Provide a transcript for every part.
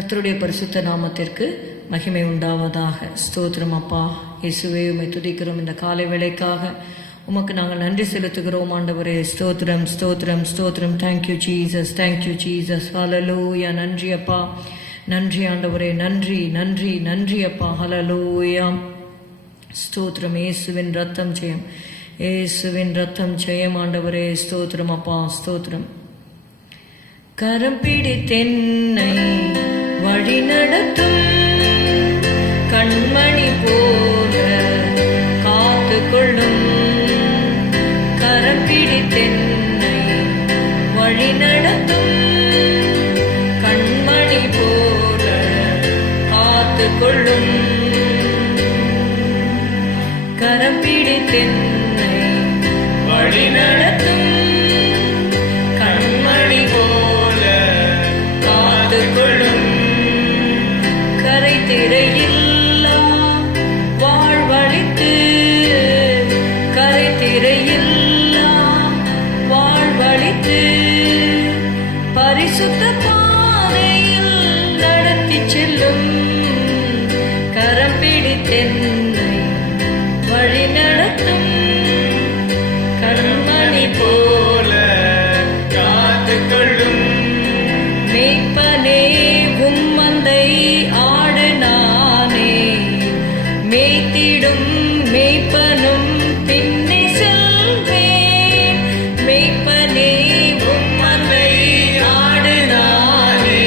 கர்த்தருடைய பரிசுத்த நாமத்திற்கு மகிமை உண்டாவதாக. ஸ்தோத்திரம் அப்பா. இயேசுவே, உம்மை துதிக்கிறோம். இந்த காலை வேளைக்காக உமக்கு நாங்கள் நன்றி செலுத்துகிறோம் ஆண்டவரே. ஸ்தோத்திரம் ஸ்தோத்திரம் ஸ்தோத்திரம். Thank you Jesus, thank you Jesus. Hallelujah. நன்றி அப்பா, நன்றி ஆண்டவரே, நன்றி நன்றி நன்றி அப்பா. ஹல்லேலூயா. ஸ்தோத்திரம். இயேசுவின் ரத்தம் ஜெயம், இயேசுவின் ரத்தம் ஜெயம் ஆண்டவரே. ஸ்தோத்திரம் அப்பா, ஸ்தோத்திரம். கரம் பிடித்தென்னை வழி நடத்தும் கண்மணி போல காத்து கொள்ளும். கரம் பிடித்தென்னை வழி நடத்தும் கண்மணி போல காத்து கொள்ளும். கரம் பிடித்தென்னை வழி நடத்தும் கண்மணி போல காத்து கொள்ளும். கரை திரையில்லா வாழ்வழித்து, கரை திரையில்லா வாழ்வழித்து பரிசுத்த பாதையில் நடத்தி செல்லும். கரம் பிடித்தென்னை வழி நடத்தும் கண்மணி போல காத்து கொள்ளும். மேய்ப்பனே உம்மந்தை ஆடு நானே, மேய்த்திடும் மேய்ப்பனும் பின்னே செல்வேன். மேய்ப்பனே உம்மந்தை ஆடு நானே,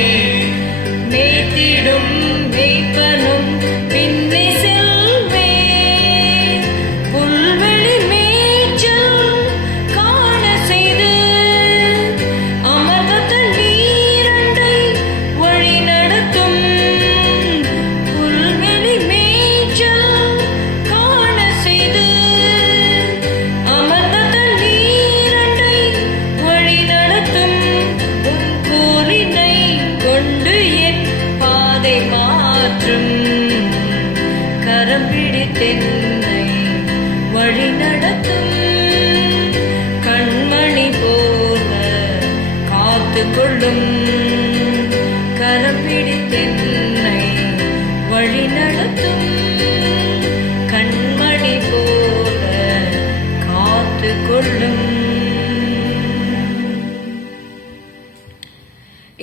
மேய்த்திடும் மேய்ப்பனும் பின்னே செல்வேன். புல்வெளி மேய்ச்சல் காண செய்து அமர்ந்த நீரண்டை வழி நடத்தும். புல்வெளி மேய்ச்சல் காண செய்து அமர்ந்த நீரண்டை வழி நடத்தும். உன் கோலினை கொண்டு என் பாதை மாற்றும். கரம் பிடித்தென்னை வழி நடத்தும் கண்மணி போல காத்து கொள்ளும். கரம் பிடித்தென்னை வழி நடத்தும் கண்மணி போல காத்து கொள்ளும்.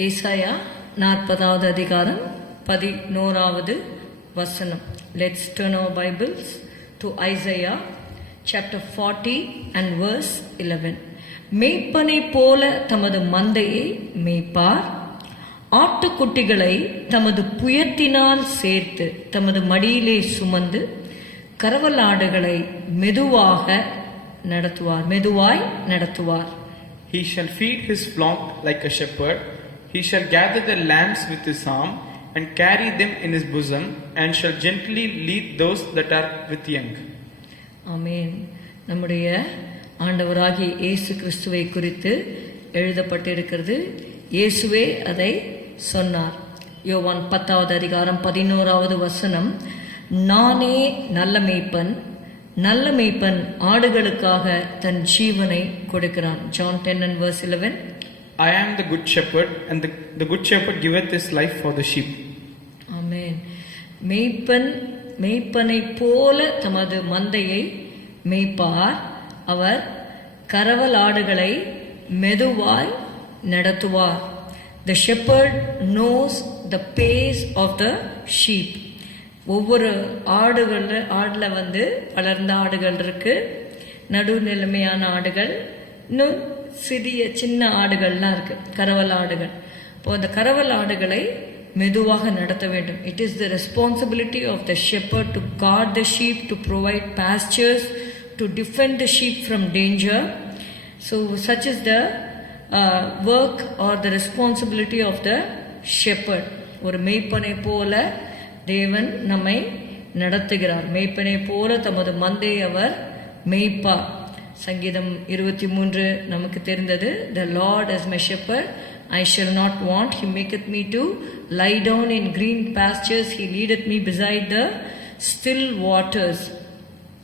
ஏசாயா 40வது அதிகாரம் 11வது வசனம். Let's turn our Bibles to Isaiah chapter 40 and verse 11. மேய்ப்பனை போல தமது மந்தையை மேய்ப்பார், ஆட்டுக்குட்டிகளை தமது புயத்தினால் சேர்த்து தமது மடியிலே சுமந்து கரவலாடுகளை மெதுவாய் நடத்துவார். He shall feed his flock like a shepherd. He shall gather the lambs with his arm and carry them in his bosom, and shall gently lead those that are with young. ஆமென். நம்முடைய ஆண்டவராகிய இயேசு கிறிஸ்துவை குறித்து எழுதப்பட்டிருக்கிறது. இயேசுவே அதை சொன்னார். யோவான் 10வது அதிகாரம் 11வது வசனம். நானே நல்ல மேய்ப்பன், நல்ல மேய்ப்பன் ஆடுகளுக்காக தன் ஜீவனை கொடுக்கிறான். John 10 and verse 11. I am the good shepherd, and the good shepherd giveth his life for the sheep. ஆமென். மேய்ப்பனை போல தமது மந்தையை மேய்ப்பார், அவர் கரவல் ஆடுகளை மெதுவாய் நடத்துவார். The shepherd knows the pace of the sheep. ஒவ்வொரு ஆடுல வளர்ந்த ஆடுகள் இருக்கு, நடுநிலைமையான ஆடுகள், இன்னும் சின்ன ஆடுகள்லாம் இருக்கு, கரவல் ஆடுகள். இப்போ அந்த கரவல் ஆடுகளை மெதுவாக நடத்த வேண்டும். It is the responsibility of the shepherd to guard the sheep, to provide pastures, to defend the sheep from danger. So such is the work or the responsibility of the shepherd. ஒரு மேய்ப்பனை போல தேவன் நம்மை நடத்துகிறார். மேய்ப்பனை போல தமது மந்தை அவர் மேய்ப்பார். சங்கீதம் 23 நமக்கு தெரிந்தது. The Lord is my shepherd, I shall not want. He maketh me to lie down in green pastures. He leadeth me beside the still waters.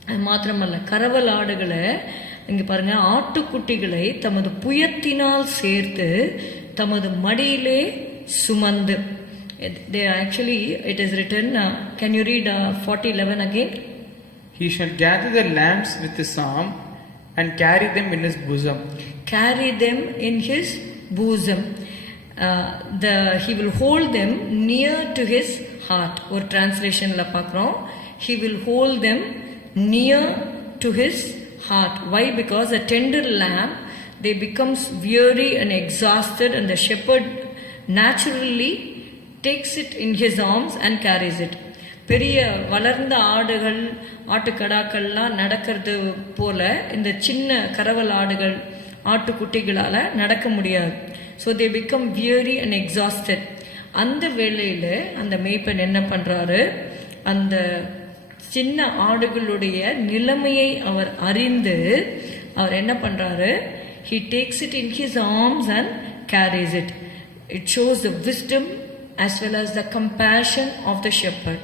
அது மாத்திரமல்ல, கரவல் ஆடுகளை இங்க பாருங்க, ஆட்டுக்குட்டிகளை தமது புயத்தினால் சேர்த்து தமது மடியிலே சுமந்து. They are actually, it is written, can you read 40:11 again? He shall gather the lambs with his arm and carry them in his bosom. Carry them in his bosom. He will hold them near to his heart. ஒரு டிரான்ஸ்லேஷன்ல பார்க்குறோம், he will hold them near to his heart. Why? Because a tender lamb, they becomes weary and exhausted, and the shepherd naturally takes it in his arms and carries it. பெரிய வளர்ந்த ஆடுகள் ஆட்டுக்கடாக்கள்லாம் நடக்கிறது போல இந்த சின்ன கரவல் ஆடுகள் ஆட்டுக்குட்டிகளால் நடக்க முடியாது. So they become weary and exhausted. அந்த வேளையில் அந்த மேய்ப்பன் என்ன பண்ணுறாரு, அந்த சின்ன ஆடுகளுடைய நிலைமையை அவர் அறிந்து அவர் என்ன பண்ணுறாரு, he takes it in his arms and carries it. It shows the wisdom as well as the compassion of the shepherd.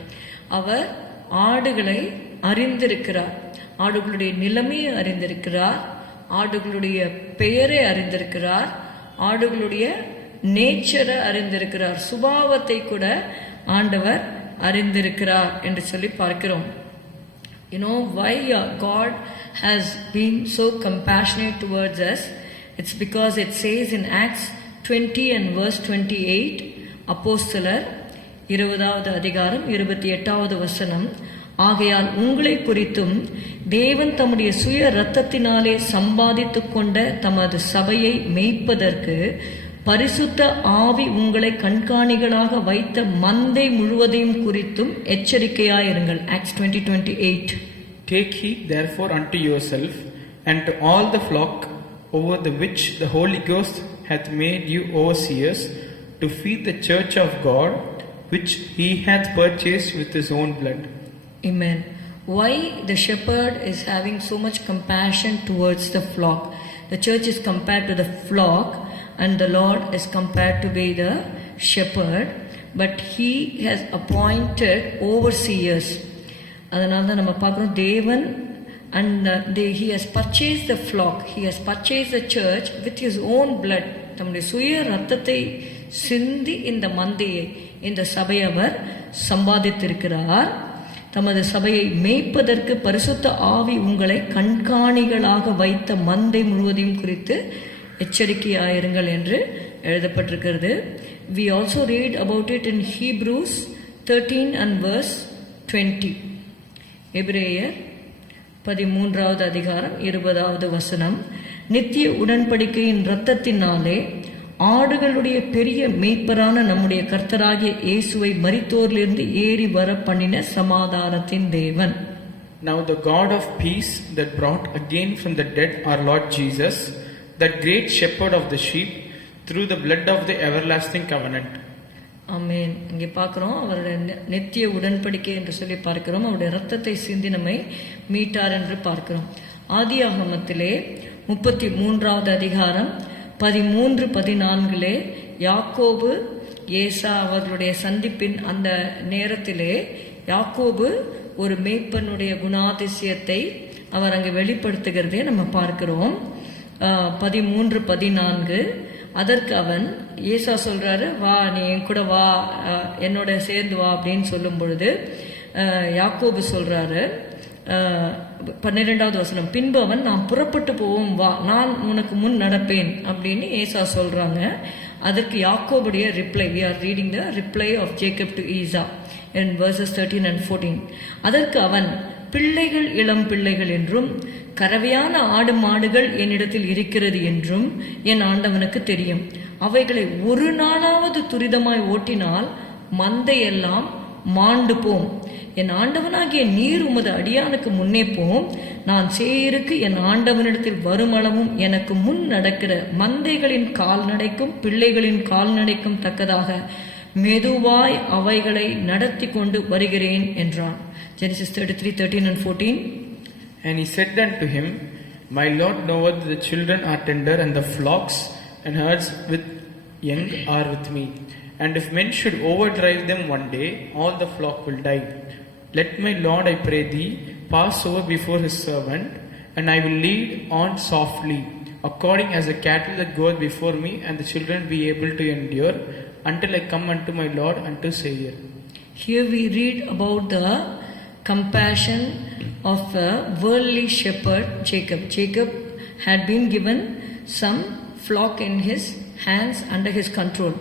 அவர் ஆடுகளை அறிந்திருக்கிறார், ஆடுகளுடைய நிலைமையை அறிந்திருக்கிறார், ஆடுகளுடைய பெயரை அறிந்திருக்கிறார், ஆடுகளுடைய நேச்சரை அறிந்திருக்கிறார், சுபாவத்தை கூட ஆண்டவர் அறிந்திருக்கிறார் என்று சொல்லி பார்க்கிறோம். You know why God has been so compassionate towards us? It's because it says in Acts 20 and verse 28, அப்போஸ்தலர் 20வது அதிகாரம் 28வது வசனம், ஆகையால் உங்களை குறித்தும் தேவன் தம்முடைய சுய இரத்தத்தினாலே சம்பாதித்துக் கொண்ட தமது சபையை மேய்ப்பதற்கு பரிசுத்த ஆவி உங்களை கண்காணிகளாக வைத்த மந்தை முழுவதையும் குறித்தும் எச்சரிக்கையாயிருங்கள். Acts 20:28. Take heed therefore unto yourself and to all the flock over the which the Holy Ghost hath made you overseers, to feed the church of God, which he hath purchased with his own blood. Amen. Why the shepherd is having so much compassion towards the flock? The church is compared to the flock and the Lord is compared to be the shepherd, but he has appointed overseers. அதனால தான் நம்ம பார்க்குறோம், தேவன் and he has purchased the flock, he has purchased the church with his own blood. தம்முடைய சுய ரத்தத்தை சிந்தி இந்த மந்தையை, இந்த சபையை அவர் சம்பாதித்திருக்கிறார். தமது சபையை மேய்ப்பதற்கு பரிசுத்த ஆவி உங்களை கண்காணிகளாக வைத்த மந்தை முழுவதையும் குறித்து எச்சரிக்கையாயிருங்கள் என்று எழுதப்பட்டிருக்கிறது. We also read about it in Hebrews 13 and verse 20. எபிரேயர் 13வது அதிகாரம் 20வது வசனம், நித்திய உடன்படிக்கையின் இரத்தத்தினாலே ஆடுகளுடைய பெரிய மேய்ப்பரான நம்முடைய கர்த்தராகிய இயேசுவை மரித்தோரிலிருந்து ஏறி வர பண்ணின சமாதானத்தின் தேவன். Now the God of peace that brought again from the dead our Lord Jesus, that great shepherd of the sheep, through the blood of the everlasting covenant. ஆமென். இங்கே பார்க்கிறோம், அவருடைய நித்திய உடன்படிக்கை என்று சொல்லி பார்க்கிறோம், அவருடைய இரத்தத்தை சிந்தி நம்மை மீட்டார் என்று பார்க்கிறோம். ஆதியாகமத்திலே 33வது அதிகாரம் 13-14 யாக்கோபு ஏசா அவர்களுடைய சந்திப்பின் அந்த நேரத்திலே யாக்கோபு ஒரு மேய்ப்பனுடைய குணாதிசயத்தை அவர் அங்கே வெளிப்படுத்துகிறதே நம்ம பார்க்கிறோம். 13-14 அதற்கு அவன் ஏசா சொல்றாரு, வா நீ என் கூட வா, என்னோட சேர்ந்து வா அப்படின்னு சொல்லும் பொழுது யாக்கோபு சொல்றாரு 12வது வசனம், பின்பு அவன் நாம் புறப்பட்டு போவோம், வா நான் உனக்கு முன் நடப்பேன் அப்படின்னு ஏசா சொல்றாங்க. அதற்கு யாக்கோபுடைய reply, we are reading the reply of Jacob to Esau in verses 13 and 14. அதற்கு அவன், பிள்ளைகள் இளம் பிள்ளைகள் என்றும் கறவையான ஆடு மாடுகள் என்னிடத்தில் இருக்கிறது என்றும் என் ஆண்டவனுக்கு தெரியும். அவைகளை ஒரு நாளாவது துரிதமாய் ஓட்டினால் மந்தையெல்லாம் மாண்டு போம். என் ஆண்டவனாகிய நீர் உமது அடியானுக்கு முன்னே போம். நான் சேருக்கு என் ஆண்டவனிடத்தில் வருமளவும் எனக்கு முன் நடக்கிற மந்தைகளின் கால்நடைக்கும் பிள்ளைகளின் கால்நடைக்கும் தக்கதாக மெதுவாய் அவைகளை நடத்தி கொண்டு வருகிறேன் என்றான். Genesis 33:13 and 14. And he said unto him, My Lord knoweth the children are tender, and the flocks and herds with young are with me. And if men should overdrive them one day, all the flock will die. Let my Lord, I pray thee, pass over before his servant, and I will lead on softly, according as the cattle that goeth before me, and the children be able to endure until I come unto my Lord and to Savior. Here we read about the compassion of a worldly shepherd Jacob. Jacob had been given some flock in his hands under his control.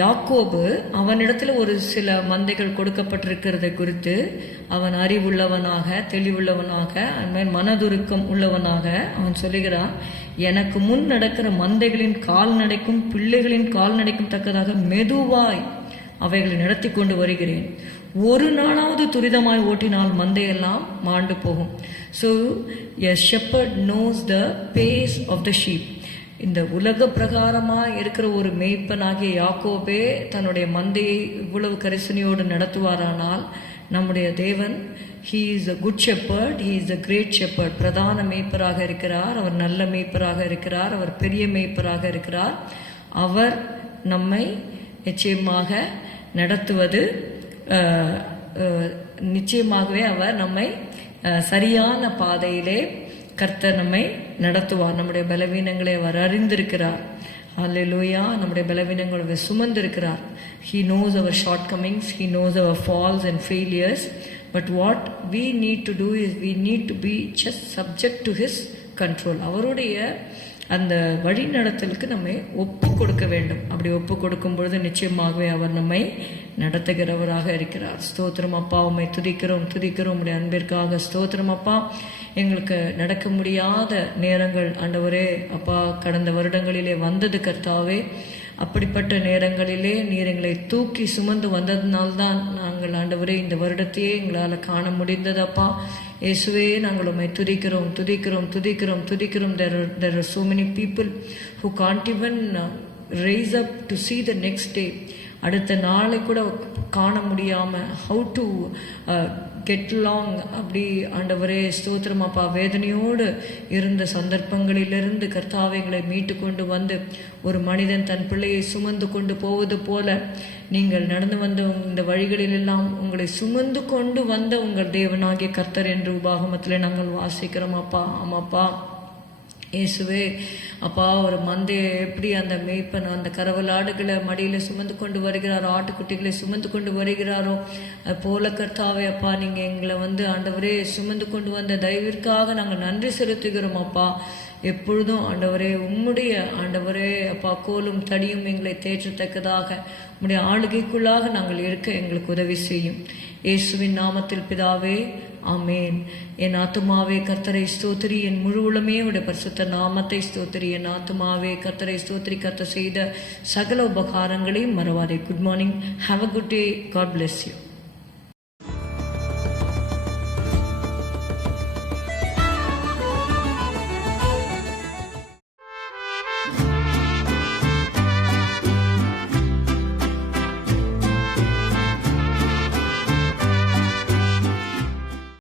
யாக்கோபு அவனிடத்தில் ஒரு சில மந்தைகள் கொடுக்கப்பட்டிருக்கிறதை குறித்து அவன் அறிவுள்ளவனாக தெளிவுள்ளவனாக அன்மையில் மனதுருக்கம் உள்ளவனாக அவன் சொல்லுகிறான், எனக்கு முன் நடக்கிற மந்தைகளின் கால்நடைக்கும் பிள்ளைகளின் கால்நடைக்கும் தக்கதாக மெதுவாய் அவைகளை நடத்தி கொண்டு வருகிறேன். ஒரு நாளாவது துரிதமாய் ஓட்டினால் மந்தையெல்லாம் மாண்டு போகும். So a shepherd knows the face of the sheep. இந்த உலக பிரகாரமாக இருக்கிற ஒரு மேய்ப்பனாகிய யாக்கோபே தன்னுடைய மந்தையை இவ்வளவு கரிசனையோடு நடத்துவாரானால், நம்முடைய தேவன் he is a good shepherd, he is a great shepherd. பிரதான மேய்ப்பராக இருக்கிறார், அவர் நல்ல மேய்ப்பராக இருக்கிறார், அவர் பெரிய மேய்ப்பராக இருக்கிறார். அவர் நம்மை நிச்சயமாக நடத்துவது நிச்சயமாகவே அவர் நம்மை சரியான பாதையிலே கர்த்தர் நம்மை நடத்துவார். நம்முடைய பலவீனங்களை அவர் அறிந்திருக்கிறார். அல்லேலூயா. நம்முடைய பலவீனங்களை சுமந்திருக்கிறார். He knows our shortcomings, He knows our falls and failures. But what we need to do is we need to be just subject to His control. அவருடைய அந்த வழி நடத்தலுக்கு நம்மை ஒப்பு கொடுக்க வேண்டும். அப்படி ஒப்பு கொடுக்கும் பொழுது நிச்சயமாகவே அவர் நம்மை நடத்துகிறவராக இருக்கிறார். ஸ்தோத்திரம் அப்பா, உம்மை துதிக்கிறோம் துதிக்கிறோம். உடைய அன்பிற்காக ஸ்தோத்திரம் அப்பா. எங்களுக்கு நடக்க முடியாத நேரங்கள் ஆண்டவரே அப்பா கடந்த வருடங்களிலே வந்தது கர்த்தாவே. அப்படிப்பட்ட நேரங்களிலே நீர் எங்களை தூக்கி சுமந்து வந்ததினால்தான் நாங்கள் ஆண்டவரே இந்த வருடத்தையே எங்களால் காண முடிந்ததப்பா. இயேசுவே, நாங்கள் உம்மை துதிக்கிறோம் துதிக்கிறோம் துதிக்கிறோம் துதிக்கிறோம். There are so many people who can't even raise up to see the next day. அடுத்த நாளை கூட காண முடியாமல் how to get along அப்படி ஆண்டவரே ஸ்தோத்திரம் அப்பா வேதனையோடு இருந்த சந்தர்ப்பங்களிலிருந்து கர்த்தாவை எங்களை மீட்டு கொண்டு வந்து ஒரு மனிதன் தன் பிள்ளையை சுமந்து கொண்டு போவது போல நீங்கள் நடந்து வந்த இந்த வழிகளிலெல்லாம் உங்களை சுமந்து கொண்டு வந்த உங்கள் தேவனாகிய கர்த்தர் என்று உபாகமத்தில் நாங்கள் வாசிக்கிறோம் அப்பா. ஆமாப்பா இயேசுவே அப்பா, ஒரு மந்தையை எப்படி அந்த மேய்ப்பன் அந்த கரவலாடுகளை மடியில் சுமந்து கொண்டு வருகிறாரோ, ஆட்டுக்குட்டிகளை சுமந்து கொண்டு வருகிறாரோ, அது போல கர்த்தாவே அப்பா நீங்கள் எங்களை ஆண்டவரே சுமந்து கொண்டு வந்த தயவிற்காக நாங்கள் நன்றி செலுத்துகிறோம் அப்பா. எப்பொழுதும் ஆண்டவரே உம்முடைய ஆண்டவரே அப்பா கோலும் தடியும் எங்களை தேற்றத்தக்கதாக உம்முடைய ஆளுகைக்குள்ளாக நாங்கள் இருக்க எங்களுக்கு உதவி செய்யும். இயேசுவின் நாமத்தில் பிதாவே, ஆமேன். என் ஆத்துமாவே கர்த்தரை ஸ்தோத்திரி, என் முழு உளமே உடைய பரிசுத்த நாமத்தை ஸ்தோத்திரி. என் ஆத்துமாவே கர்த்தரை ஸ்தோத்திரி, கர்த்தர் செய்த சகல உபகாரங்களையும் மறவாதே. Good morning. Have a good day. God bless you.